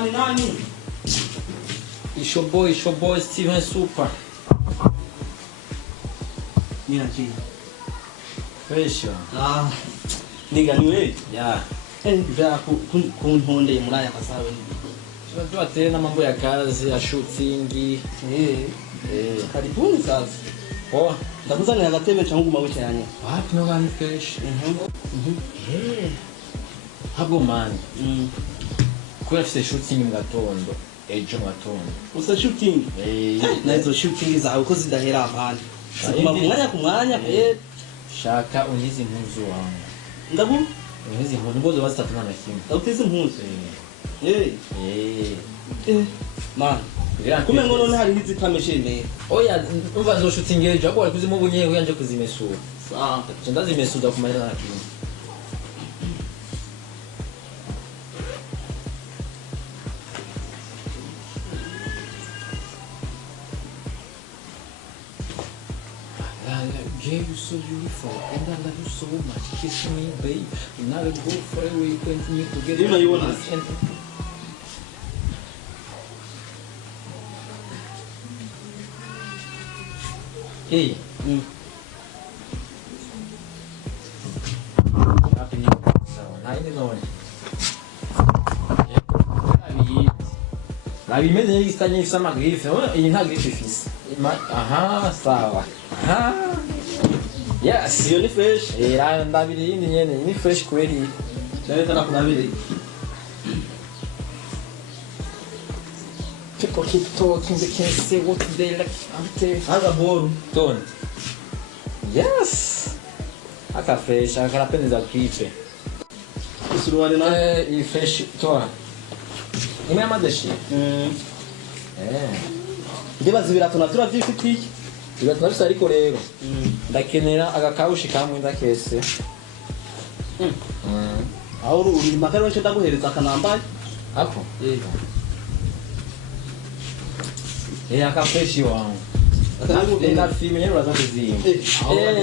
ni nani? Ishoboy Steven Super. Ni nani? Fresh. Nigga ni wewe? Yeah. Vya kunhonde mulaya kwa sababu tunajua tena mambo ya kazi ya shooting. Karibuni sasa. Ndakuzanira agatebe changu mawite yanye. Wapi no bani fresh? Habo man. Kwa afise shooting mu gatondo. Ejo gatondo. Usa shooting? Na izo shooting zawe ko zidahera abantu. Kuma kumwanya shaka unizi impuzu wangu. Ndabu? Unizi impuzu bazitatuna na kimwe. Ndabutize impuzu. Man. Kume ngono ntari hizi kameshene. Oya umva zo shooting ejo akora kuzimo bunyewe yanje kuzimesura. Ndazimesuza kumarira na kimwe. You so beautiful and I love you so much. Kiss me, babe. We're not gonna go forever. We continue together. You wanna? Hey. Happy New Year. So, I know. La rimene negli stagni di Sama Griffin, in una Griffiths. Aha, sawa. Aha. Yes. Iyo ni fresh. Ayo ndabiri yindi nyene, ni fresh kweli. Ndabeta na kunabiri. People keep talking, they can't say what they like. Anga boru. Ton. Yes. Aka fresh, aka napendeza kipe. Usuruwani na? I fresh toa. Imema deshi. Ndibaza ibirato natura vyifitiye. Ibirato nabisa ariko rero. Ndakenera agakawushi kamwe ndakese. Aho uri makaro nce ndaguhereza akanambaye. Ako. Aka fresh wangu. Ina filme nyero bazazizimba.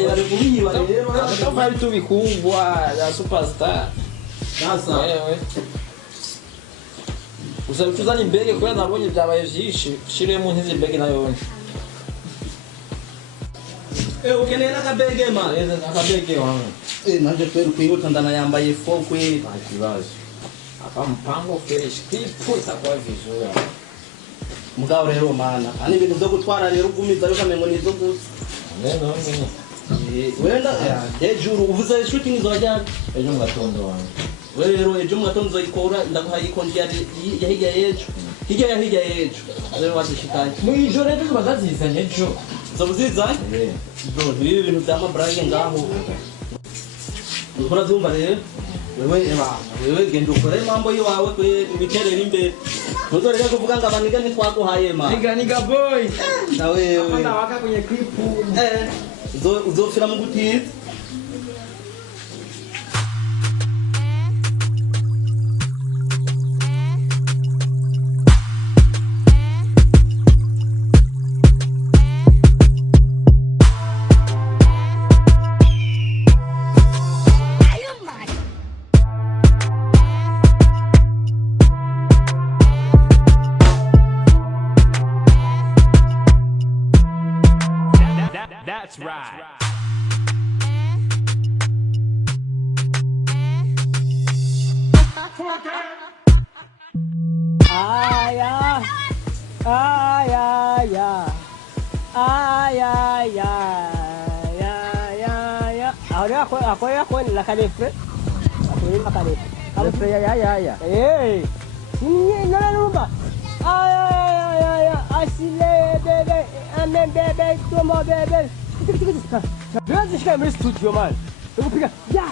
Bari kubiyiba rero. Akava bitu bikubwa ya superstar. Sasa. Wewe. Usabituzana imbege kwa nabonye byabaye vyinshi. Shiremo ntizi imbege nayo. Ukenera akabege ma. Akabege wangu. Nanje kweli kwihuta ndana yambaye fo kweli. Akibazo. Apa mpango fresh. Kwiputa kwa vizuri. Mugabo rero mana. Ani ibintu byo gutwara rero ugumiza yo kamengo nizo gusa. Neno. Wenda ejuru uvuze shooting zo ajya Ejo ngatondo wangu. wewe rero ejo mwatonzo zoikora ndaguhaye kondiya yahiga yejo. Hirya yejo. Rero wazishikanye. Mu ijoro rero bazazizanye ejo. Zobuziza? Bro, ibi bintu byama brage ngaho. Ukora zumba rero. Wewe genda ukore mambo yiwawe kwe imiterere imbere. Ntuzoreka kuvuga ngo abaniga ntitwaguhaye ma. Niga boy. Na wewe. Hapana waka kwenye clip. Uzofira mu gutiza. That's right. Ahora la calibre. La calibre. Ya. No la rumba. Asile bebe, amen bebe, tomo bebe. Biraz işkembe studio man. Eu piga, ya,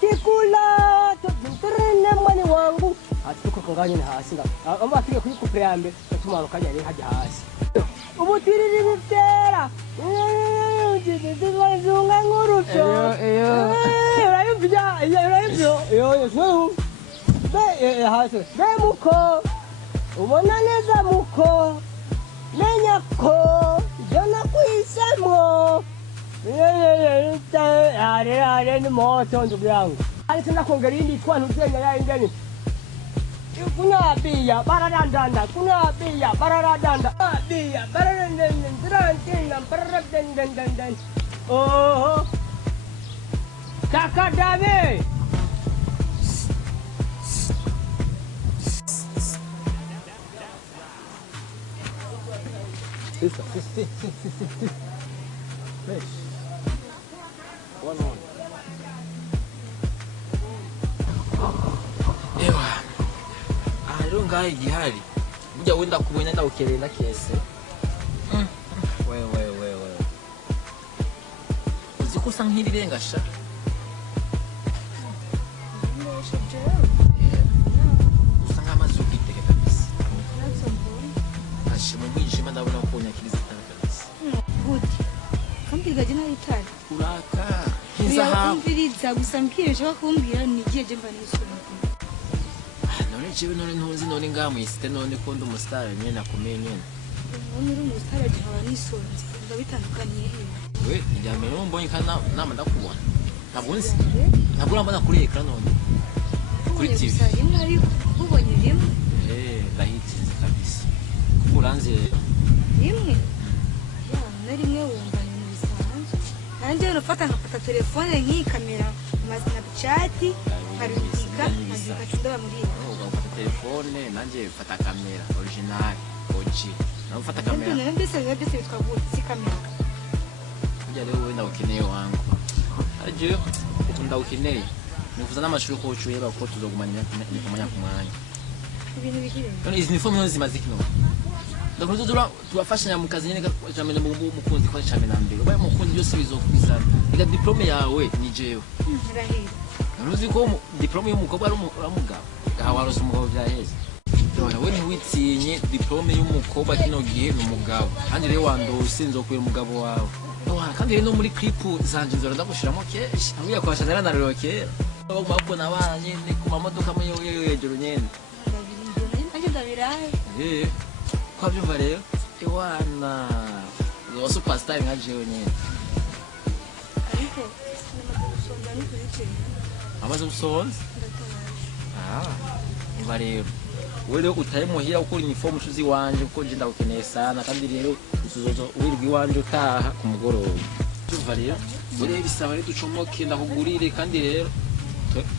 kikula, trene mani wangu. Atuko konganya na hasi nga. Amba afike ku preambe, tumaro kanya ni haja hasi. Ubutiriri bitera. Zunga ngurucho. Yo, so. Be hasi. Be muko. Ubona neza muko. Menya ko. Jana kuisemo. Are ni moto ndugu yangu. Alisema kuangalia ili kwa nuzenya ya ingeni. kuna bia baradanda kuna bia baradanda bia baradanda oh kakadame Sister. One on. Ewa. Rero ngaho igihari. Burya wenda kubona ndawukerera kese. Wewe. Uzi ko usa nk'irirenga sha. Usa nk'amazi y'ubwitege kabisa. Ashima mwijima ndabona ko nyakiriza kabisa. Gute? Kambwira je naritari. Uraka. Kizahabu. Umviriza gusa mbwirije bakumbwira ni giye je mba nisura. None jewe ntuzi none ngamu isite none ko ndi umustar nyene nakomeye nyene. None uri umustar je nkaba nisonze. Ndabitandukaniye he? We njyambere no mbonye kana nama ndakubona. Ntabwo nzi. Ntabwo urambona kuri ekran none. Kuri TV. Rimwe ariko ubonye rimwe. Ndahitinze kabisa. Kuranze Rimwe? Ya, na rimwe wumva ni bisanzwe. Nanjye urafata nkafata telefone nk'iyi kamera ma Snapchat nkarubika nkazikacunda muri iyo. ugafata telefone nanje mfata kamera original OG. Na mfata kamera. None mbese bitwa gute si kamera. Burya rero wenda ukeneye wangu. Aje ndawukeneye. Nifuza n'amashuri ko ucuye bako tuzogumanya kumanya kumwanya. Ibintu bikire. None izi uniform zo zimaze kino. Ndakuruzo turafashanya mu kazi nyene kamene mu mukunzi kwa cyane nambere. Baye mukunzi byose bizokubizana. Ega diplome yawe ni jewe. Rahira. Naruzi ko diplome y'umukobwa ari umugabo. Gahawaroza umugabo byaheze. Dora we ntiwitinye diplome y'umukobwa kino gihe n'umugabo. Kandi rero wandose nzokwira umugabo wawe. Kandi rero no muri clip zanje nzora ndagushiramo keshi. Amuya kwasha naranariro kera. Bakubona abana nyene ku mamodoka mu hejuru nyene. Ndabiraye. Kwa byumva rero iwana zo superstar nka jewe nyene. Ariko sinamaze ni kuri cyane. Amaze gusonza? Niba rero wewe rero utaye muhira ukora uniform ucuzi wanje uko nje ndagukeneye sana kandi rero usuzozo wirwi wanje utaha ku mugoroba. Byumva rero wewe bisaba rero ducomoke ndakugurire kandi rero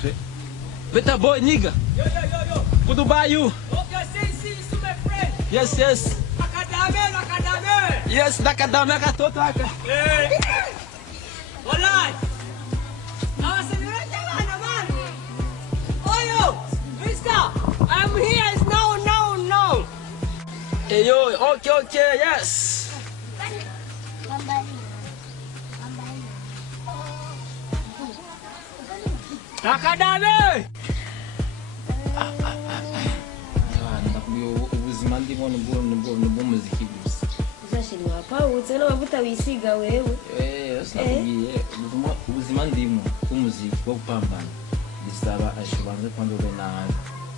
twe Better boy nigga. Yo. Good to buy you. okay see my friend Yes. akadame Yes, nakadame katoto aka. wallahi man oyo mister I'm here is now Hey yo, okay, yes. akadame Ubuzima ndimo nubwo muziki gusa. Uzashiri wapa utse n'amavuta wisiga wewe. Sinakubwiye ubuzima ndimo bw'umuziki wo gupambana. Bisaba ashibanze kwando nabi.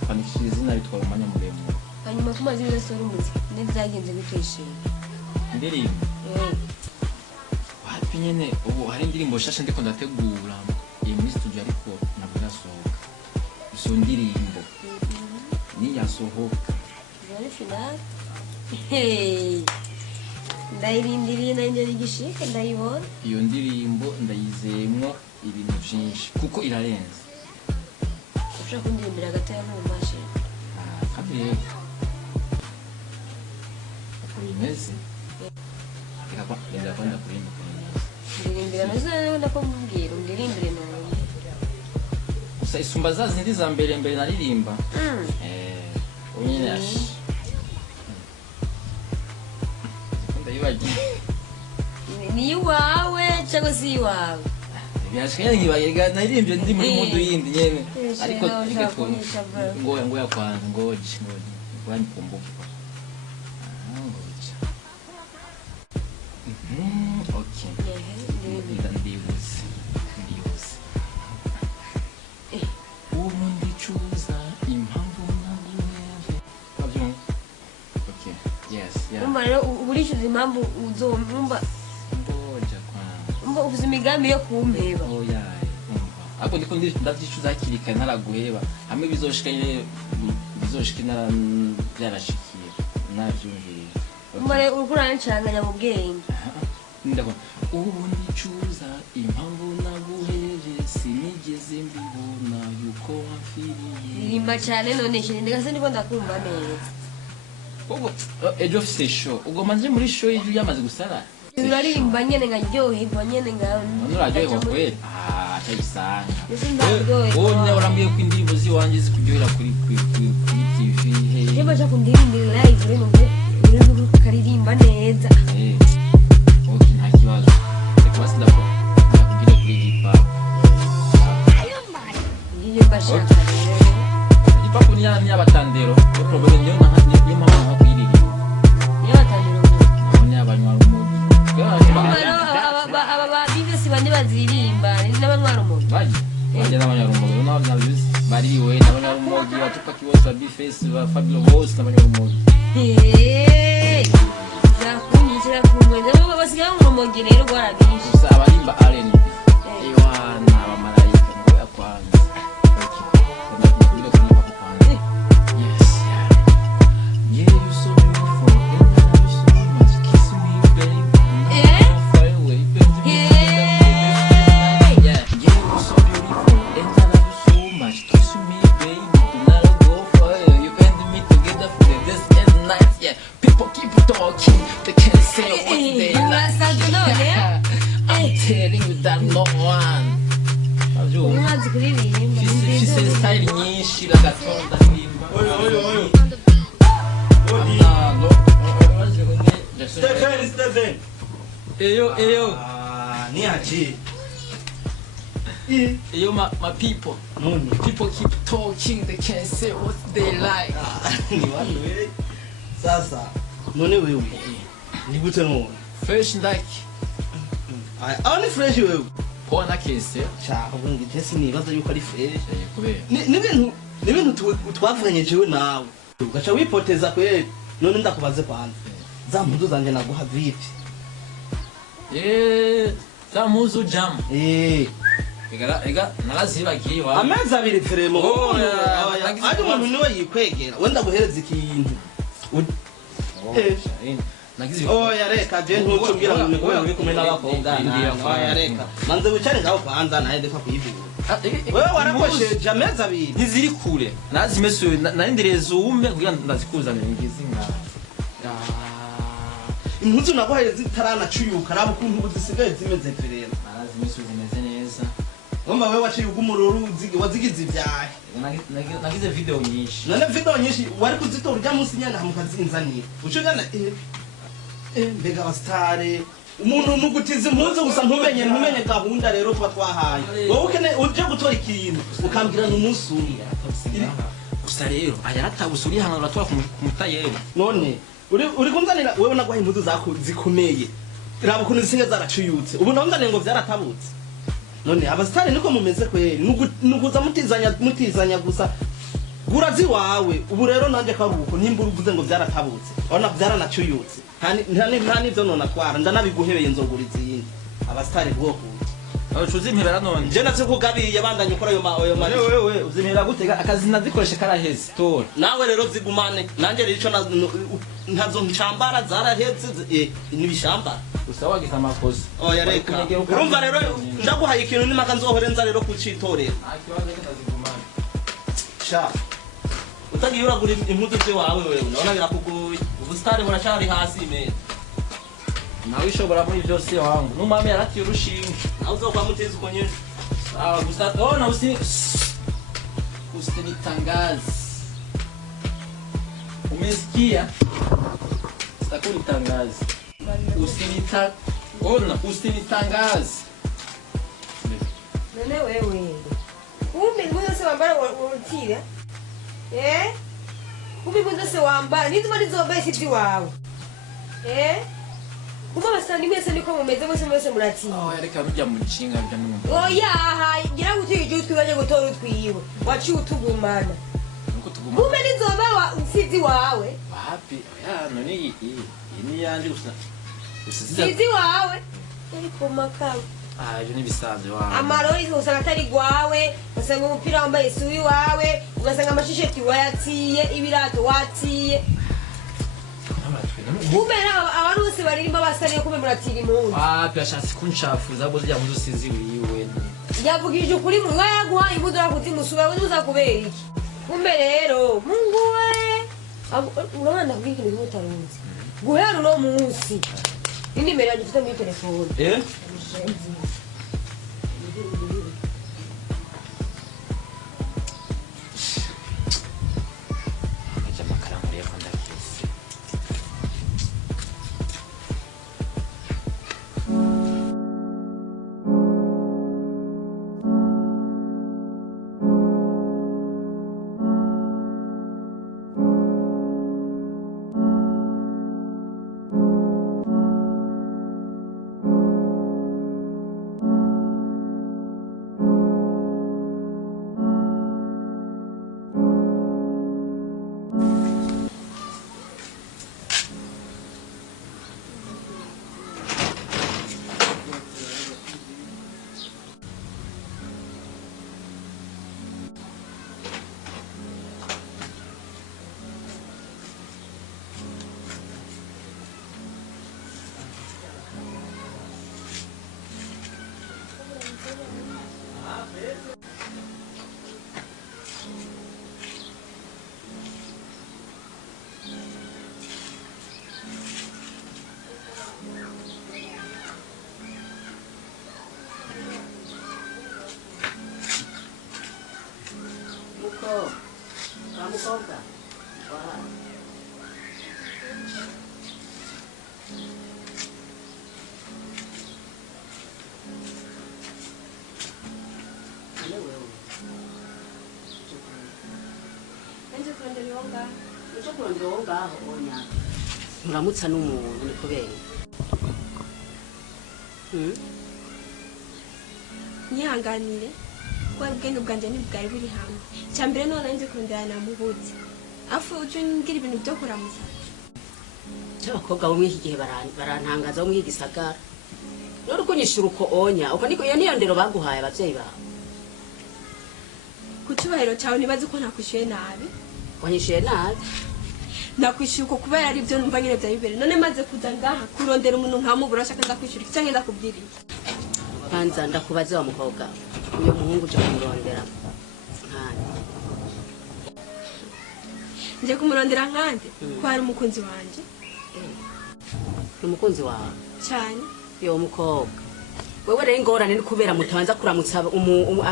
Kwanikishira izina bitwara umanya muremure. Hanyuma kumaze ibyo sura umuziki n'ibyagenze bitesheye. Indirimbo. Wapi nyene ubu hari indirimbo shasha ndiko ndategura. Iyi muri studio ariko nabwo nasohoka. Izo ndirimbo ni yasohoka. Zari final. Ndayirindiriye nanjye n'igishike ndayibona. Iyo ndirimbo ndayizeyemo ibintu byinshi kuko irarenze. Ushaka kundirimira gataya mu mashini. Kabiri. Akuyimeze. Ndenda kwenda kurimba kurimba. Ndirimbira nazo ndakumubwira ndirimbire nawe. Gusa isumba za zindi za mbere naririmba. Unyine ashi. Ndayibagiye. Ni iwawe cyangwa si iwawe? Byashikanye ngibaye naririmbye ndi muri mudu yindi nyene. Ariko ngoya kwanza ngoje. Kwani kumbuka. Ngoje. Okay. Ndibuze. Ubundi chuza impamvu naguheve. Wabyumva? Okay. Yes. Umva rero uburishize impamvu uzomumba. Ngoja kwanza. Umva uvuze imigambi yo kumpeba. Oya. Ako ndiko ndavyicuza hakiri kare ntaraguheba. Hamwe bizoshika nyene bizoshika byarashikiye navyumviye umare urukurancanganya mu bwenge ndabona ubu ndicuza impamvu naguhereje sinigeze mbibona yuko wamfiriye ririmba cyane none shine ndegase ndiko ndakumva neza ubwo ejo ofise show ubwo manze muri show y'iju yamaze gusara uraririmba nyene nkaryoherwa nyene ngaho none uraryoherwa kweli atayisanga ndabyohe wowe nyine urambwiye ko indirimbo ziwanjye zikuryohera kuri TV je baje kundirimbira live rero ngo karirimba neza okay nta kibazo reka basi ndakubwira kuri hip hop ngiye bashaka hip hop ni y'abatandero yo problem yo niyo mama hakwiriye y'abatandero none abanywa rumogi aba bivesi bane baziririmba n'abanywa rumogi baje n'abanywa rumogi no nabizi bariwe n'abanywa rumogi batupa kibosa bifesi ba Fabio Boss n'abanywa rumogi zakunyikira kumwenda baba basigaye mu rumogi rero rwarabishe gusa abarimba R&B ewana abamarayika ngo yakwanze ndakubwira kuri hip hop kwanze yes yeah you so beautiful and you so much kiss me baby far away baby yeah you so beautiful and I love you so much kiss me baby do not go far you and me together for the days and nights yeah people keep talking they can't say what they like I'm telling you that no one umaze kuririmba Fise style nyinshi lagatonda rimba Stephen Eyo ni aje Eyo my people none People keep talking they can't say what they like ni watu wewe sasa none wewe ni gute none Fresh like aho ni fresh wewe Pona kese shaka ubungi tesi nibaza yuko ari fresh kubera n'ibintu twavuganye jewe nawe ugaca wipoteza kweli none ndakubaze kwanza za mpuzu zanje naguha vipi za muzu jam ega narazibagiye wa amezi abiri fremo nagize ari umuntu niwe yikwegera wenda guhereza ikintu oya reka je ntucumbira ngo ni kubera uri kumwe n'abakobwa oya reka manze wicare ngaho kwanza naye ndeka kuyivura wewe warakosheje amezi abiri ntiziri kure nazimesuye narindereza uwume kugira ndazikuzanira ngizi nka impuzu naguhaye zitaranacuyuka raba ukuntu zisigaye zimeze fremo nazimesuye zimeze neza ngomba wewe waciye ugumururu wazigize ibyahe nagize video nyinshi none video nyinshi wari kuzitora urya munsi nyana mukazinzanira ucugana mbega abastare umuntu nugutiza impuzu gusa ntumenye gahunda rero tuba twahaye wowe ukene uje gutora ikintu ukambwira n'umunsi umwe gusa rero ayaratabuse uri hano uratora ku mutayeri none uri kunzanira wewe nagwaye impuzu zako zikomeye raba ukuntu zisinge zaracuyutse ubu nonzaniye ngo byaratabutse none abastare niko mumeze kweli nukuza mutizanya gusa gurazi wawe ubu rero nanje karuko nimba uruvuze ngo byaratabutse ona byaranacuyutse nta nivyo none atwara ndanabiguhebeye nzogura izindi abastare bwoko abacuzi impera none je natse kugabiye bandanye ukora ayo mari wewe uzimera gutega akazi nazikoreshe karaheze tora nawe rero zigumane nanje rero ico ntazo ncambara zaraheze nibishambara gusa wagize amakosa oya reka urumva rero ndaguhaye ikintu nimaka nzohore nza rero kucitorera akibazo kitazigumana sha utagiye uragura impuzu ziwawe wewe naona birakugoye ubustare buracari hasi imeza nawe ishobora muri byose wangu numame yaratiye urushinge nawe uzokwa mutezi uko nyine gusa ona usinitangazi umesikia stakunitangazi usinitangazi none wewe kumbe impuzu zose wambara urutira kumbe impuzu zose wambara nizuma nizombaye si iwawe kumbe abasani mwese niko mumeze mwese muratinya reka rujya mu nshinga rujya n'umuntu oya ngira ngo utwiye ujye utwibaje gutora utwiwe waciye utugumana kumbe nizomba usizi wawe wapi none iyi ni yandi gusa sizi wawe ariko makaba ibyo ni bisanzwe wawe amarori usanga atari gwawe ugasanga umupira wambaye si uwiwawe ugasanga amashisheti wayatsiye ibirato watsiye kumera abantu bose baririmba basariye kumbe muratira impundu byashatse kunshafuza bo zya mpundu sinzi wiwe yavugije ukuri mu mwanya guha impundu yakuzimusura uza kubera iki kumbe rero mungu we urabona bw'ikindi mutarunzi guhera uno munsi indi mbere yanjye ufite muri telefone Mukobwa muramutsa n'umuntu ni kubera nyihanganire kuba ubwenge bwanjye ntibwari buri hamwe cyambere none nzi kurondera namubuze afu uco ngira ibintu byo kuramutsa cy'abakobwa bo mw'iki gihe barantangaza bo mw'iki gisagara none ukunyishura uko onya uko niko iyo niyo ndero baguhaye abavyeyi bawe ku cyubahiro cyawe nibazi ko nakwishyuye nabi wanyishuye nabi nakwishyuye uko kubera ari byo numva nyine bya bibere none maze kuza ngaha kurondera umuntu nkamubura ashaka ndakwishyura iki cyangwa ndakubwira iki banza ndakubaze wa mukobwa uyo muhungu uje kumurondera nkande nje kumurondera nkande ko ari umukunzi wanje umukunzi wawe cyane yo mukobwa wewe rero ingorane ni kubera mutabanza kuramutsa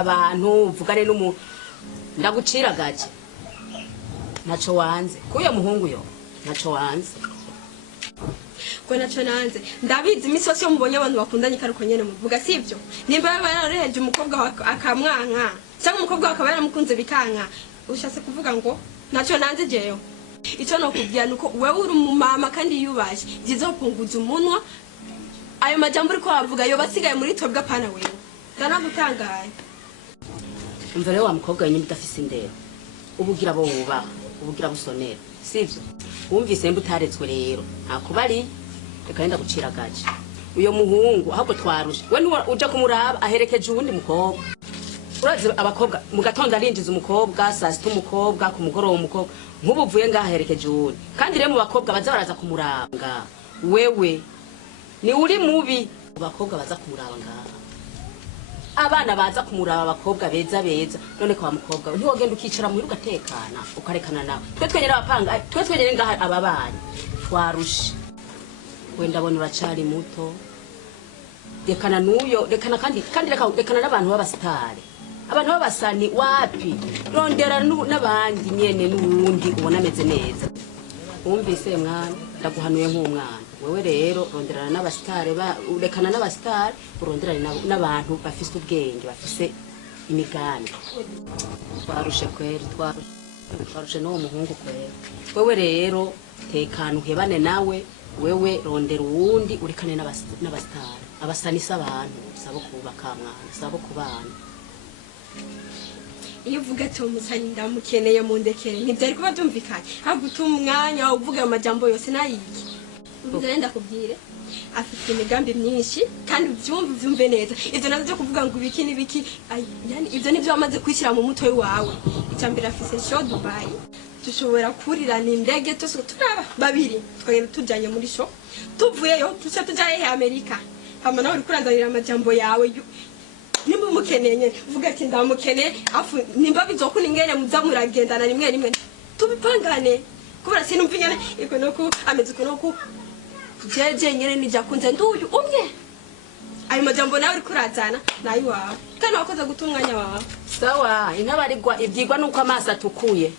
abantu uvugane n'umuntu ndagucira gake naco wanze kuyo muhungu yo naco wanze ko naco nanze ndabizi imisi yose yo mubonye abantu bakundanye karuko nyene muvuga sivyo nimba barareheje umukobwa akamwanka cyangwa umukobwa akaba yaramukunze bikanka ushatse kuvuga ngo naco nanze jeyo icyo no kubwira nuko wewe uri umumama kandi yubashye gizopunguza umunwa ayo majambo uri ko wavuga yo basigaye muri tobwa pana wewe ndanagutangaye umva rero wa mukobwa nyine udafise indero ubugira bo wubaha ubugira busonera sivyo wumvise mbe utaretswe rero ntakubari reka yenda gucira gace uyo muhungu ahubwo twarusha we uja kumuraba aherekeje uwundi mukobwa urazi abakobwa mu gatondo arinjiza umukobwa saa sita umukobwa ku mugoroba umukobwa nk'ubu uvuye ngaha aherekeje uwundi kandi rero mu bakobwa baza baraza kumuraba wewe ni uri mubi abakobwa baza kumuraba ngaha abana baza kumuraba abakobwa beza beza none kwa mukobwa ntiwogenda ukicara muhira ugatekana ukarekana nawe twe twenyere abapanga twe twenyere ngaha ababanyi twarusha wenda bona uracari muto rekana nuyo rekana kandi rekana n'abantu b'abasitari abantu b'abasani wapi rondera n'abandi nyene n'uwundi ubona ameze neza wumvise mwana ndaguhanuye nk'umwana wewe rero ronderana n'abasitari urekana n'abasitari uronderane n'abantu bafise ubwenge bafise imigambi twarushe kweri twarushe n'uwo muhungu kweri wewe rero tekana uhebane nawe wewe rondera uwundi urekane n'abasitari abasanisa abantu sabo kubaka mwana sabo kubana iyo uvuga ati umusani ndamukeneye mu ndekere ntibyari kuba byumvikanye ahubwo utuma umwanya uvuga ayo majambo yose nayiki ubwo ndakubwire afite imigambi myinshi kandi byumve neza ivyo navyo byo kuvuga ngo ibiki n'ibiki yani ivyo nivyo bamaze kwishyira mu mutwe wawe icyambere afise show Dubai dushobora kurirana indege turaba babiri twagenda tujanye muri show tuvuyeyo tujaye Amerika hama nawe uri kurandarira amajambo yawe nimba umukeneye vuga ati ndamukeneye afu nimba bizokuna ingene muza muragendana rimwe tubipangane kubera sinumva nyene iko noko ameze ko noko jeje nyene nija kunze nduyu umwe ayo majambo nawe uri kurazana nayo wawe kandi wakoze gutunganya wawe sawa inkabarigwa ibyigwa nuko amaso atukuye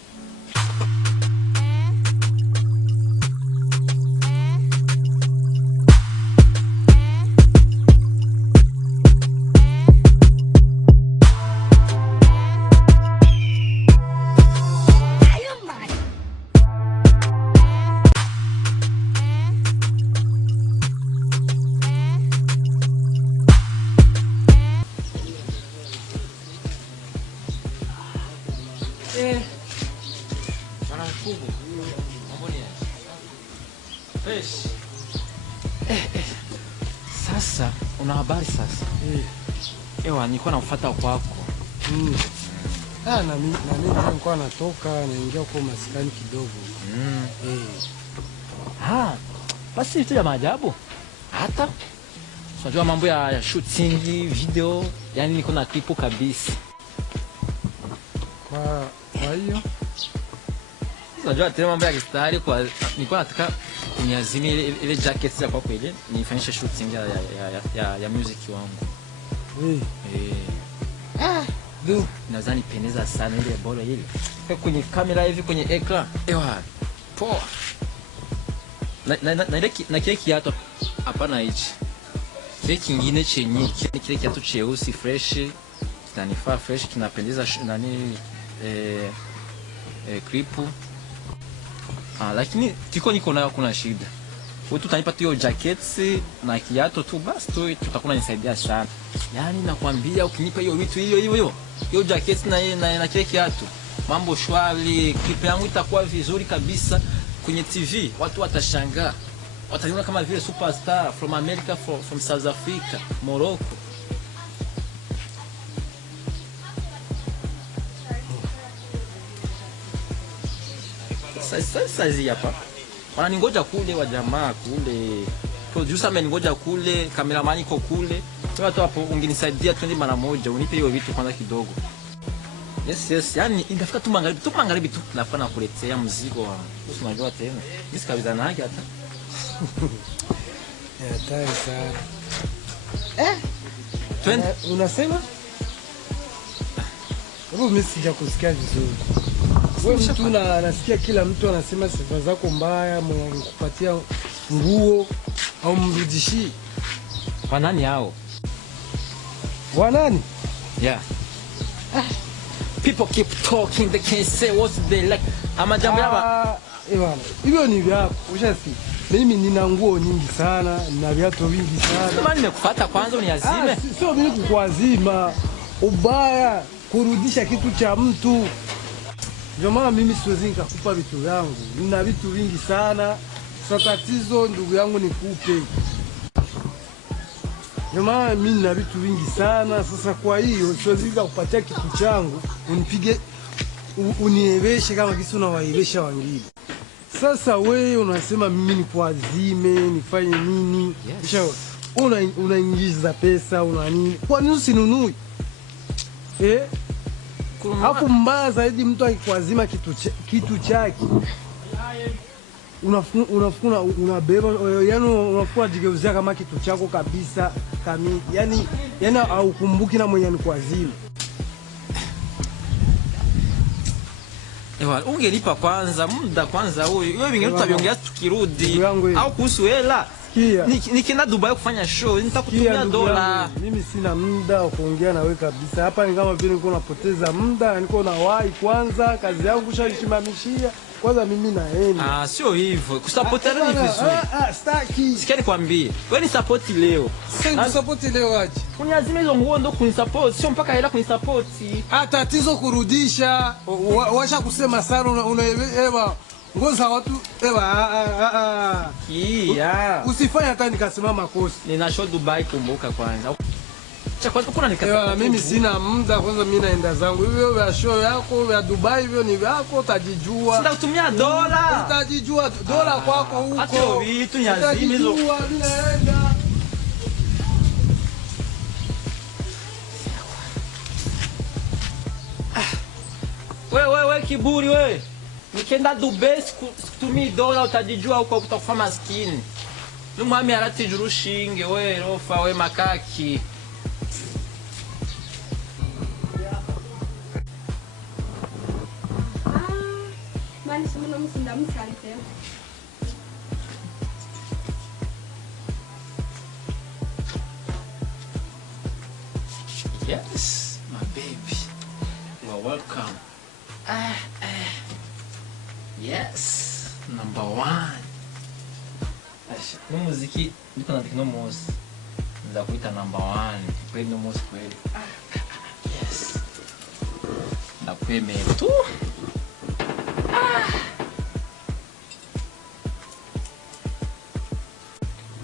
Sasa una habari sasa? Ewa nilikuwa nafuata kwako. Na mimi nilikuwa natoka naingia kwa maskani kidogo. Basi vitu ya maajabu. Hata unajua mambo ya shooting video, yani niko na klipu kabisa. Kwa hiyo unajua tena mambo ya kistari kwa nilikuwa nataka niazime ile jacket ya kwako ile nifanyishe shooting ya music wangu. Nadhani pendeza sana ile bolo ile. Kwenye kamera hivi kwenye ekran. Ewa. Poa. Na kile kiatu hapana hichi. Kile kingine chenye kile kiatu cheusi fresh kinanifaa fresh kinapendeza nani klipu. Lakini tiko niko nayo kuna shida. Wewe tutanipa tu hiyo jacket na kiatu tu basi tu tutakuwa nisaidia sana. Yaani nakwambia ukinipa hiyo vitu hiyo jacket na kile kiatu mambo shwari, clip yangu itakuwa vizuri kabisa kwenye TV. Watu watashangaa. Wataniona kama vile superstar from America, from South Africa, Morocco. Sasa hizi hapa. Wananingoja kule wa jamaa kule. Producer ameningoja kule, cameraman iko kule. Watu hapo ungenisaidia twende mara moja, unipe hiyo vitu kwanza kidogo. Yes, yani indafika tu magharibi tu nafana kuletea mzigo wangu. Unajua tena. Mimi sikabidha na haki hata. tayari sana. Twende. Unasema? Hebu mimi sijakusikia vizuri. Wewe mtu nasikia kila mtu anasema sifa zako mbaya, mkupatia nguo au mrudishi. Kwa nani hao? Wanani? Yeah. People keep talking, they can't say what they like. Ama jambo hapa. Bwana, hivyo ni vyako. Ushasikia? Mimi nina nguo nyingi sana, nina viatu vingi sana. Kama nimekufuata kwanza uniazime. Sio mimi kukuazima. Ubaya kurudisha kitu cha mtu. Ndio maana mimi siwezi nikakupa vitu vyangu. Nina vitu vingi sana. Sasa tatizo ndugu yangu nikupe. Ndio maana mimi nina vitu vingi sana. Sasa kwa hiyo siwezi nikakupatia kitu changu unipige unieweshe kama kisi unawaewesha wengine. Sasa wewe unasema mimi nikuazime, nifanye nini? Kisha unaingiza pesa, una nini? Kwa nini usinunui? Hapo mbaya zaidi mtu akikuazima kitu chake. Unafuna unabeba, yani unafua jigeuzia kama kitu chako kabisa kamili. Yani haukumbuki na mwenye nikuazima. Ewa, ungelipa kwanza, muda kwanza huyu. Wewe vingine tutaviongea tukirudi. Au kuhusu hela. Nikienda Dubai kufanya show, nitakutumia dola. Mimi sina muda wa kuongea na wewe kabisa. Hapa ni kama vile niko napoteza muda, niko na wahi kwanza, kazi yangu shashimamishia. Kwanza mimi naenda. Sio hivyo. Kusupportana ni vizuri. Staki. Sikia nikwambie. Wewe ni support leo. Sasa support leo aje? Kuniazima hizo nguo ndo kunisupport, sio mpaka hela kunisupport. Tatizo kurudisha. Washa kusema sana unaelewa. ngoza watu ewa Kia. usifanye hata nikasimama kosi. Nina show Dubai kumbuka kwanza. Cha kwanza kuna nikata. Mimi sina muda kwanza, mimi naenda zangu. Hivyo vya show yako vya Dubai hivyo ni vyako, utajijua. Sina kutumia dola. Utajijua dola kwako huko. Acho vitu nyazimi hizo. Naenda. We kiburi we. Nikienda Dubai kutumia dola utajijua huko utakufa maskini. Numwami aratije urushinge we rofa we makaki. Mani simuna musinda musalite. Yes, my baby. You are welcome. Yes, number one. Asha, muziki ndiko nandika no munsi. Nza kuita number one. Kweli no munsi kweli. Yes. Ndakwemera tu.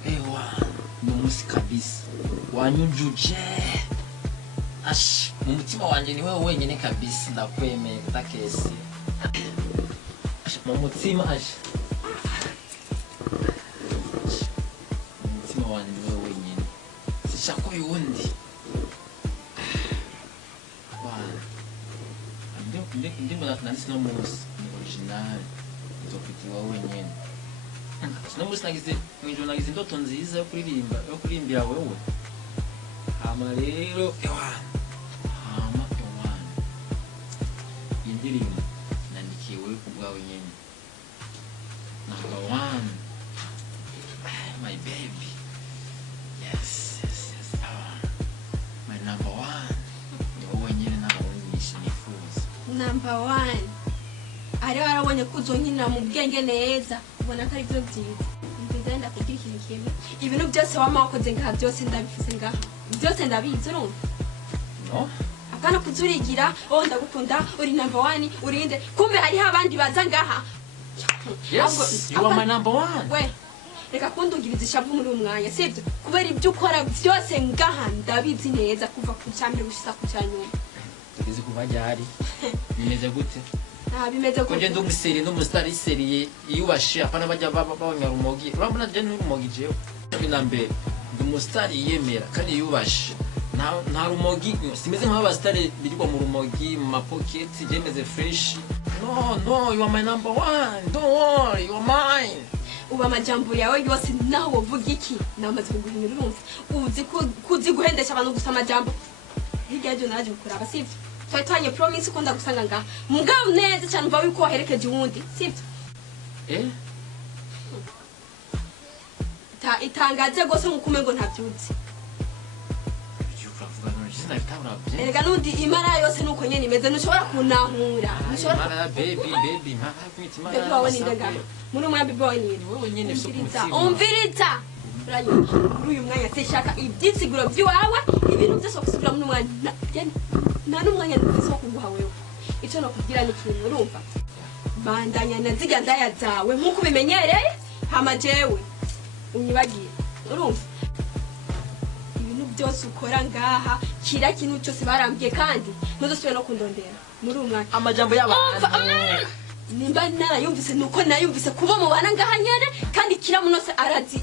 Ewa, no munsi kabisa. Wanyujuje. Ash, mu mutima wanje ni wewe wenyine kabisa, ndakwemera utakesi. Ash, mu mutima ash. Mu mutima wanje ni wewe wenyine. Sishako yundi. Bwana. Ndimo nandisi no munsi, ni original. Nzokutiwa wenyine. Sino munsi nagize indoto nziza yo kuririmbira wewe. Hama rero ewana indirimbo nandikiwe kubwawe nyene number one. My baby, yes my number one ni wowe nyene nawe nifuza Number one. Ari warabonye ko uzonyina mu bwenge neza ubona ko ari byo byiza. Ndenda kugira ikintu kimwe. Ibintu byose wamakoze ngaha byose ndabifise ngaha. Byose ndabizi urumva. no Apana kuzurigira ndagukunda uri number one urinde kumbe hari abandi baza ngaha. yes you are my number one. We reka kundungiriza ishavu muri umwanya sibyo kubera ibyo ukora byose ngaha ndabizi neza kuva ku cyambere gushika ku cyanyuma. Tugeze kuva ryari bimeze gute? Bimeze gute? Konje nduguseri n'umustar iseriye yubashe apana bajya babanya rumogi. Urabona je n'urumogi jewe. Binambe umustar yemera kandi yubashe. Nta rumogi simeze nk'abastar birirwa mu rumogi mu pocket jemeze fresh. No, you are my number one. Don't worry, you are mine. Uba majambo yawe yose naho uvuga iki namaze kuguhinyura urumva uzi kuzi guhendesha abantu gusa majambo hirya byo naje kuraba sivyo twatanye promise ko ndagusanga ngaha mugabo neza cyane mva wiko waherekeje uwundi sivyo itangaze gose nkukume ngo ntabyuzi erega nundi imara yose nuko nyene imeze ntushobora kunahura ntushobora baby mara kwitima muri umwe baby boy ni wowe nyene byo kumutima umviriza uyu mwanya sishaka ibyitsiguro byiwawe ibintu byose kusigura muri umwanya nta n'umwanya nufise wo kuguha wewe icyo no kugira ni kintu urumva bandanya naziga ndaya zawe nkuko bimenyereye hama jewe unyibagiye urumva ibintu byose ukora ngaha kira kintu cyose barambye kandi ntuzosubire no kundondera muri umwanya amajambo y'abantu nimba narayumvise nuko nayumvise kuba mu bana ngaha nyene kandi kira munose arazi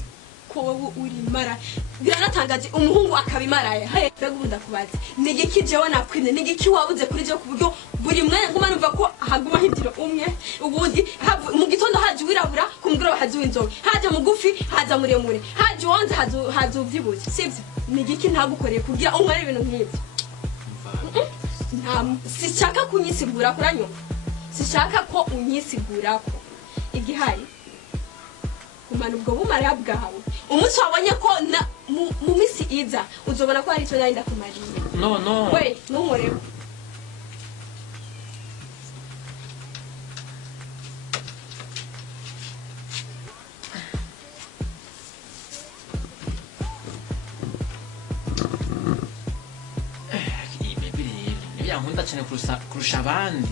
ko wowe uri mara biranatangaje umuhungu akabimaraye haye begunda kubaza nigiki jewe nakwine nigiki wabuze kuri je kuburyo buri mwanya nguma numva ko haguma hindiro umwe ubundi mu gitondo haje wirabura kumugura haje winzobe haje mugufi haza muremure haje wonze haje uvyibuze sivyo nigiki ntagukoreye kugira umware ibintu nk'ibyo sishaka kunyisigura kuranyuma sishaka ko unyisigura ko igihari kumana ubwo bumara bwawe umunsi wabonye ko mu misi iza uzobona ko hari icyo nari ndakumariye no we ntumurebe nkunda cyane kurusha abandi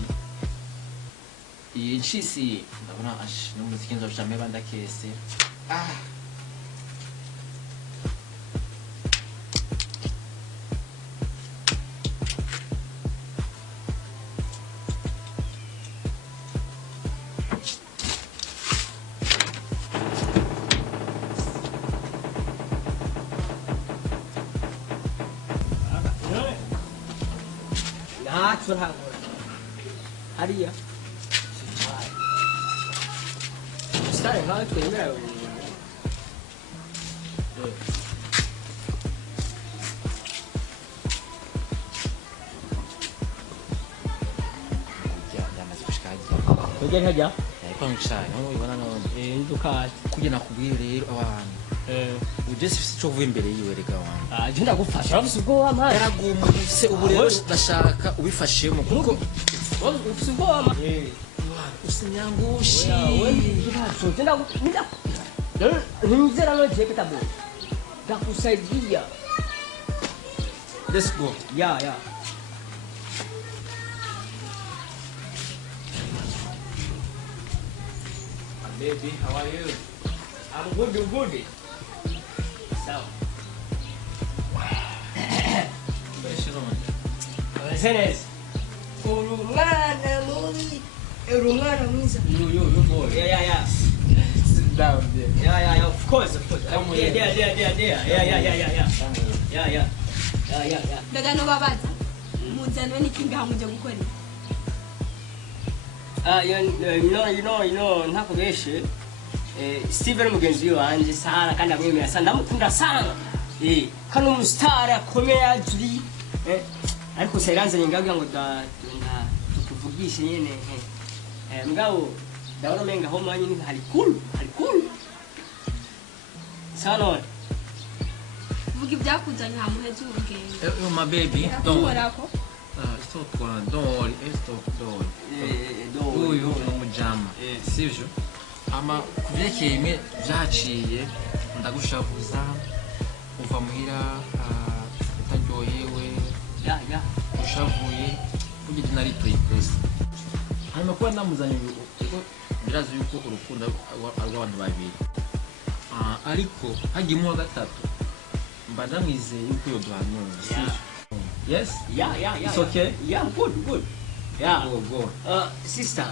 iyi nshisi ndabona ash n'umuziki nzoshame bandakese ntacyo ntabwo hariya sitare nkawe twemera Kujya nkajya ariko ncaye nko ubibona none ndukati kugira nakubwire rero abantu uje sifise cyo vuye imbere yiwe rega wangu je ndagufasha uravuze ubwo wampaye yaragumuse ubu rero ndashaka ubifashemo kuko ufise ubwo wampaye usinyangushi nimzera noje kitabo ndakusaidia let's go yeah baby how are you I'm good sawa Senes urumwana mubi urumwana mwiza yo boy yeah sit down there yeah of course yeah ndaga no babaza muzanwe n'ikingaha mujye gukora you know ntakubeshe Steven mugenzi wanje sana kandi amwemera sana ndamukunda sana kano umustar akomeye ajuri ariko seranze ngabya ngo tukuvugishe nyene mugabo ndabona menga ho manyi ni hari cool sana vuga ibyakuzanye ha muheze urugendo my baby don't worry don't uyu ni umujama sivyo ama kuvyekeye ime vyaciye ndagushavuza uva muhira utaryohewe ushavuye kugira nari tuyikoze hanyuma kuba ndamuzanye kuko birazi yuko urukundo ari abantu babiri ariko hagiyemo wa gatatu mba ndamwizeye yuko yoduhanura yes it's okay good go sister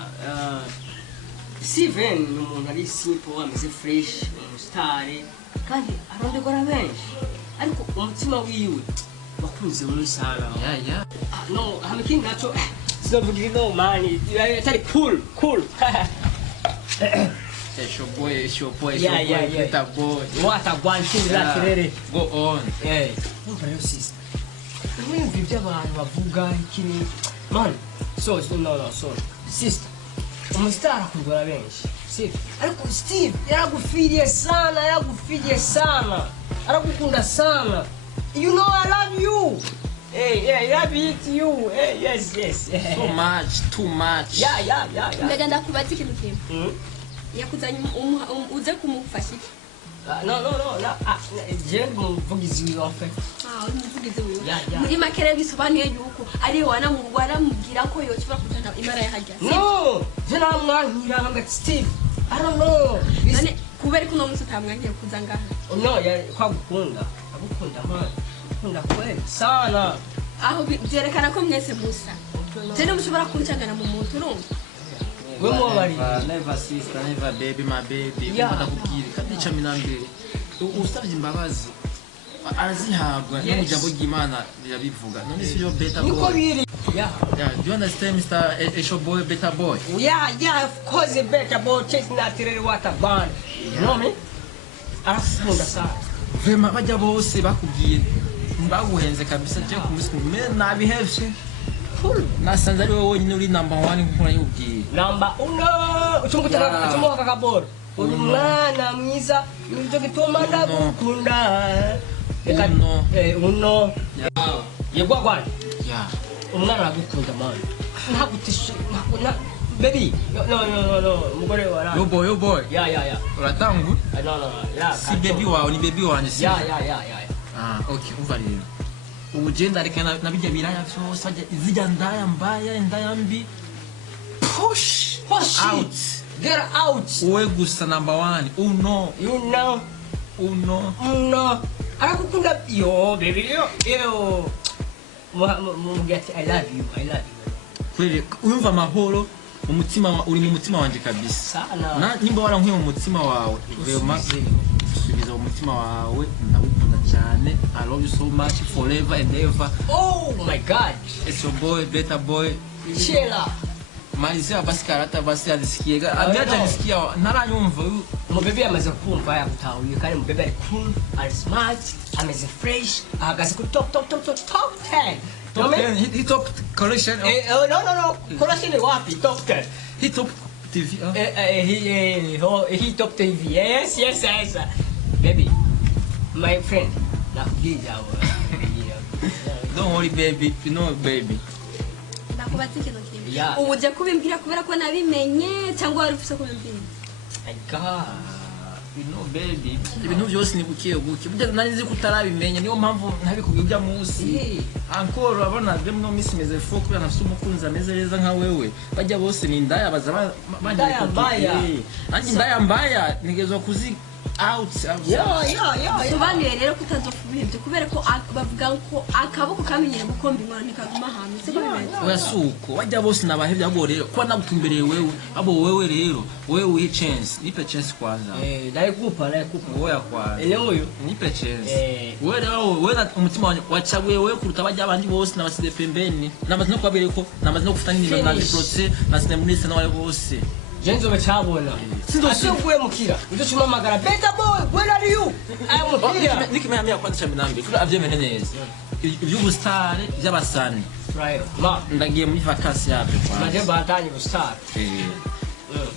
Steven ni umuntu ari simple ameze fresh umustar kandi arondegora benshi ariko umutima wiwe bakunze muri sana yeah no hamikini nacho sinavugira no man atari cool it's your boy yeah better boy what a one thing that really go on umva rero sister ibintu by'abantu bavuga ikiri man so sister umustar akundwa benshi sivyo ariko Steve yaragufiriye sana aragukunda sana you know I love you I love you yes too much ndaga ndakubaza ikintu kimwe yakuzanye uze kumufasha iki no je muvugizi wafe umuvugizi wiwe muri makere bisobanuye yuko ari wanamubwira ko yoshobora kujana imara ya hajya no je namwankira nga Steve I don't know none kubera ko no musi utamwankiye kuza ngaha no kwagukunda agukunda man ukunda kweli sana aho byerekana ko mwese musa je mushobora kuncangana mu muntu urumva we mwabari never sister never baby my baby ndakubwira kandi cami nambere usavye imbabazi arazihabwa no mujambo ry'Imana birabivuga none si yo better boy niko biri yeah do you understand Mr. Esho boy better boy yeah of course a better boy chase not really what a band you know me arasunda sana vema bajya bose bakubwiye mbaguhenze kabisa cyo kumusikume nabihevye nasanze ari wowe nyine uri number 1 nkora yubwiye number 1 uchungutaka chumuka kaboro umwana mwiza nicyo gituma ndagukunda uno yegwa kwani umwana aragukunda man ntagutishe ntakuna baby no mugore wara yo boy yeah uratangu no yeah si baby wawe ni baby wanje si yeah okay umva rero ubugenda reka nabijya biraya byose zijya ndaya mbaya ndaya mbi push Oh shit. Out. Get out. Wewe gusa number 1. Uno. You know. No. Arakukunda yo baby yo. Mugati I love you. Kweli uyumva amahoro umutima uri mu mutima wanje kabisa. Sana. Na nimba warankwiye mu mutima wawe. Vraiment subiza mu mutima wawe ndagukunda cyane. I love you so much forever and ever. Oh my god. It's your boy, better boy. Chela. Malizia basi karata basi alisikia. Abiacha alisikia ntaranyumva. Mu baby amaze kumva yakutahuye kandi mu baby ari cool, ari smart, amaze fresh, ahagaze ku top 10. Top 10. He top collection. No. Collection ni wapi? Top 10. He top TV. He top TV. Yes. Baby, my friend. Nakubwira Don't worry baby, you know baby. Ndakubatse ikintu kimwe. Yeah. Ubu uje kubimbwira kubera ko nabimenye cyangwa wari ufite kubimbwira? My god. You know baby, ibintu byose ni bukiye buke. Burya nanizi kutarabimenya niyo mpamvu ntabikubwiye ujya munsi. Encore abona dem no miss meze fo kubera nafite umukunzi ameze neza nka wewe. Bajya bose ni ndaya baza Ndaya mbaya. Anji ndaya mbaya nigezwa kuzi out. Yeah. Sobanuye rero kutazofubihebye kubera ko bavuga ko akaboko kamenyere gukomba inkora ntikaguma hamwe. Siko bimeze. Oyasuko bajya bose nabahevye abo rero kwa nagutumbereye wewe abo wewe rero wewe uhe chance nipe chance kwanza Naikupa wewe yakwanza Eleyo nipe chance wewe rero wewe na umutima wanjye wachaguye wewe kuruta bajya abandi bose nabaside pembeni namaze no kwabere ko namaze no gufata n'ibintu na diproce na sinemunise n'abari bose Jenzo bachabona Sindosukuye mukira Ndochuma magara better boy where are you I am mukira Nikimenya kwandisha binambi kuri avyemene neza ivy'ubustare by'abasani Right ma ndagiye muri vacances yabe kwa Naje batanye ubustare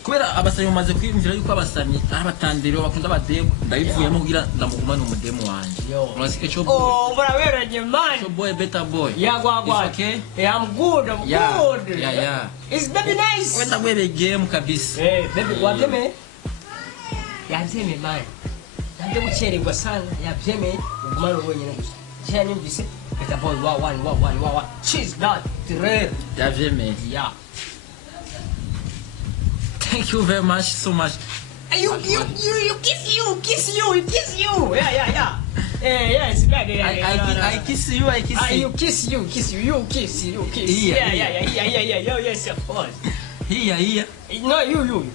kubera abasani bamaze kwiyumvira yuko abasani abatandiro bakunda abademu ndabivuyemo kugira ndamugumana umudemu wanje mwasike cyo Oh baraberanye man so boy better boy Yagwa okay I'm good yeah It's baby nice wenda webe game kabisa baby wabyeme yabyeme man nande gucererwa sana yabyeme ugumana wenyine gusa cyane mbise better boy wa cheese not rare yavyeme yeah thank you very much so much you kiss you yeah it's bad I kiss you you kiss yeah yes of course here no you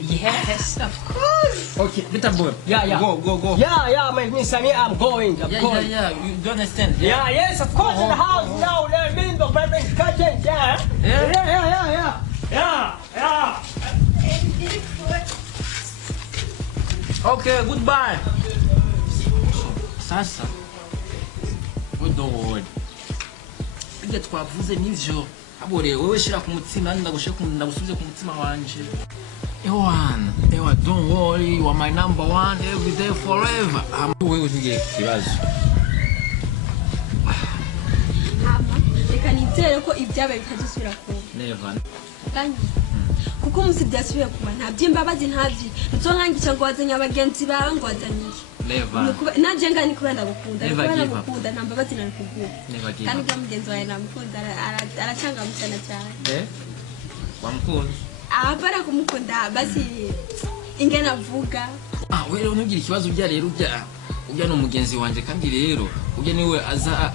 yes of course okay better boy yeah go yeah my miss I'm going yeah you don't understand yes of course in the house now let me the baby curtain yeah okay goodbye sasa we don't worry bijya twavuze n'ivyo abore wewe shira ku mutima ndagusubize ku mutima wanje ewa don't worry you are my number 1 every day forever wewe ngiye kibazo reka nizere ko ibyabaye bitazisubira kuba never kandi kuko umunsi byasubiye kuba nta by'imbabazi ntabyi nzonkangisha ngo wazanye abagenzi bawe ngo wazanye never naje ngani kubera ndagukunda Never kubera give up. ndagukunda nta mbabazi narikuguha never give kandi up bwa mugenzi wawe namukunda aracangamutsana cyane wamukunda abara kumukunda basi ingene avuga wewe ntugire ikibazo ujya rero ujya no mugenzi wanje kandi rero ujya niwe aza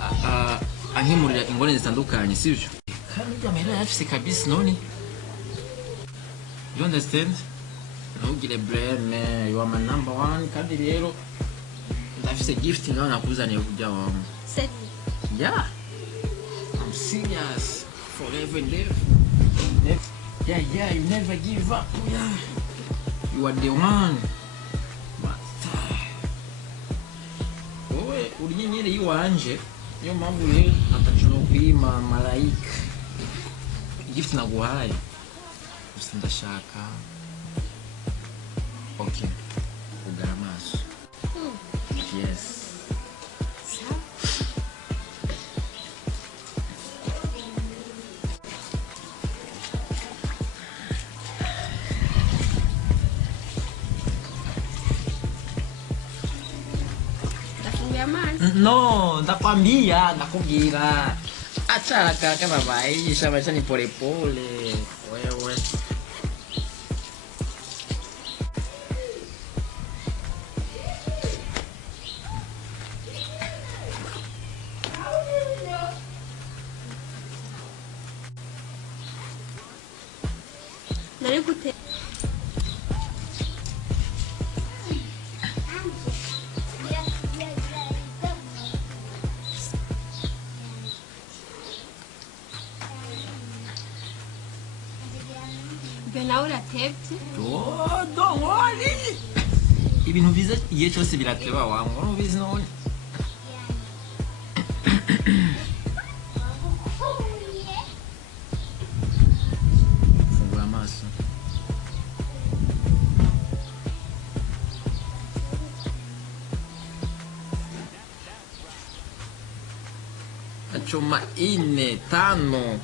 ankemurira ingorane zitandukanye sivyo kandi jamera yafise kabisa none you understand ntugire blame you are my number 1 kandi rero ndafise gift ngaho nakuzaniye kujya wawe yeah I'm serious forever and ever yeah you never give up you are the one wowe uri nyenyeri yiwanje niyo mpamvu rero atacano kwima malaika gift naguhaye gusa ndashaka okay ugara amaso yes ndafunguye amazi no ndakwambia ndakubwira Achana kaka maisha, maisha ni pole pole. Wewe. Nari gute nawe uratevye Dongoli. Ibintu biza igihe cyose birateba wangu. Ubizi none. Fungura amaso. Achoma 4, 5.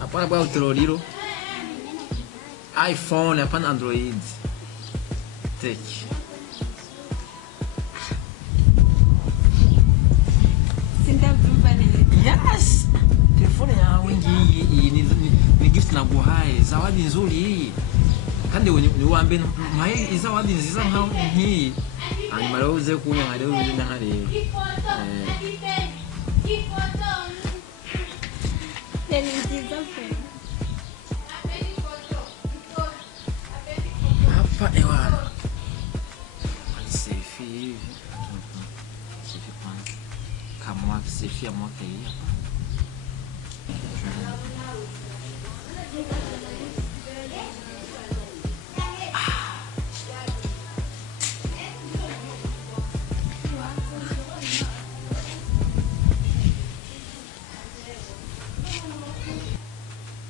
Hapana bwa utororiro. iPhone hapana Android. Take. sindavyumva neza Yes. Telefone yawe ngiyi ni gift naguhaye. Zawadi nzuri hii. Kandi ni wambe mpaye izawadi nziza nk'iyi. Hanyuma rero uze kunywa rero uze ndahareba. ni nziza pe Hapa ewana. Selfie hivi. Selfie kwanza. Kama selfie ya mwaka hii hapa.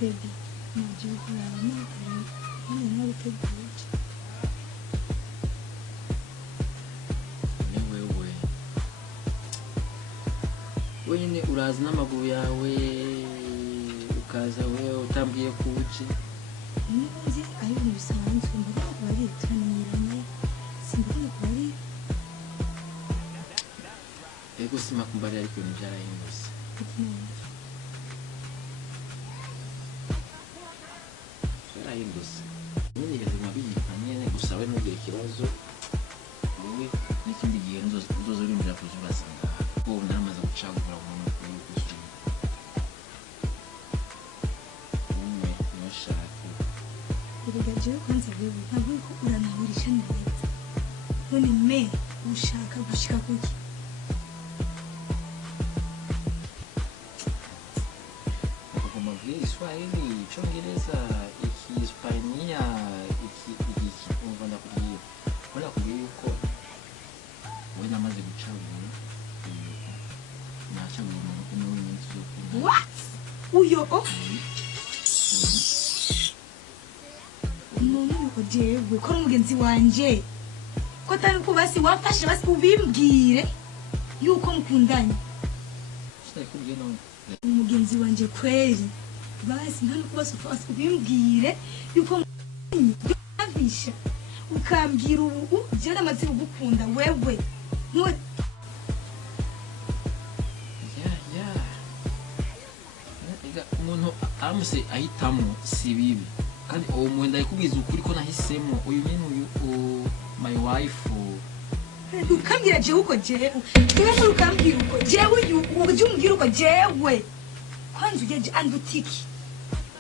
baby nagiye kuraba n'akari none nabiteguye wenyine uraza n'amaguru yawe ukaza wewe utambwiye kuki nzi ari ibintu bisanzwe mbaga bari turaniranye simbona bari ego sima kumbari ariko ibintu byarahindutse byarahindutse nyine ibintu bimabiyikanye gusa we ntugire ikibazo wowe n'ikindi gihe nzoza urinjira kuza urasanga ko naramaze gucagura umuntu ukwiye gusura umwe ntushake erega jewe kwanza wewe ntabwo ko uranahurisha neza none me ushaka gushika kuki kugomba kuvuga Kiswahili, Icyongereza, Ikihispania, umva ndakubwiye ko nakubwiye yuko wowe namaze gucagura nacagura umuntu umwe w'iminsi yo kuba what uyo umuntu yuko jewe ko ari umugenzi wanje ko atari ko basi wafashe basi ubimbwire yuko mukundanye sinakubwiye none umugenzi wanje kweli basi nta nuko basi ufase ubimbwire yuko mukundanye ukambwira ubu je namaze kugukunda wewe ntuwe umuntu aramutse ahitamo si bibi kandi uwo mwenda yakubwiza ukuri ko nahisemo uyu nyine uyu my wife ukambwira jewe uko jewe jewe ukambwira uko jewe uje umbwira uko jewe kwanza ugeje andutiki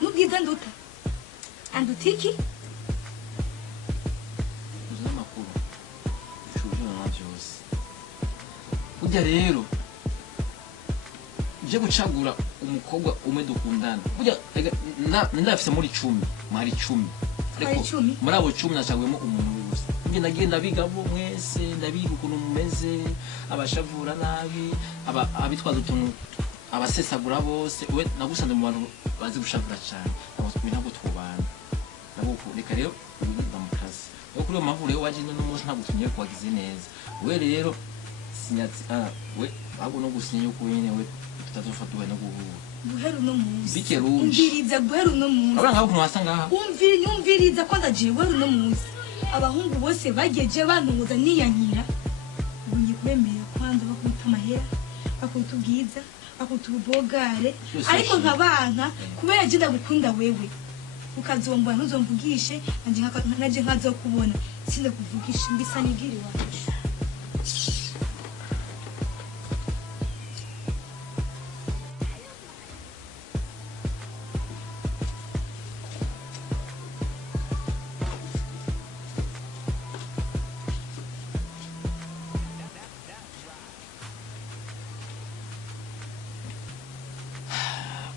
nubwiza nduta andutiki uzi n'amakuru ucuje na byose ujya rero uje gucagura umukobwa umwe dukundana burya ndafise muri 10 mwari 10 ariko muri abo 10 nacagwemo umuntu wese nge nagenda biga bo mwese ndabiga ukuntu mumeze abashavura nabi abitwaza utuntu abasesagura bose we nagusanze mu bantu bazi gushavura cyane ntabwo twubana nabo reka rero ubundi bamukaze yo kuri amavure yo waje no munsi ntabwo tunye kwagize neza we rero sinyatsi we abo no gusinya yuko nyene we tutazofata we no guhura guheru no munsi bikeruje umviriza guheru no munsi abana ngabo kunwasanga aha umviriza ko ndagiye guheru no munsi abahungu bose bageje bantuza niyankira ubunye kubemera kwanza bakubita amahera bakubita ubwiza akutubogare ariko nkabanka kubera je ndagukunda wewe ukazomba ntuzomvugishe nanje nkazokubona sinze kuvugisha mbisa nigiri wacu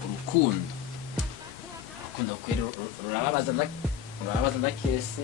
urukundo kwera rurababaza ndakese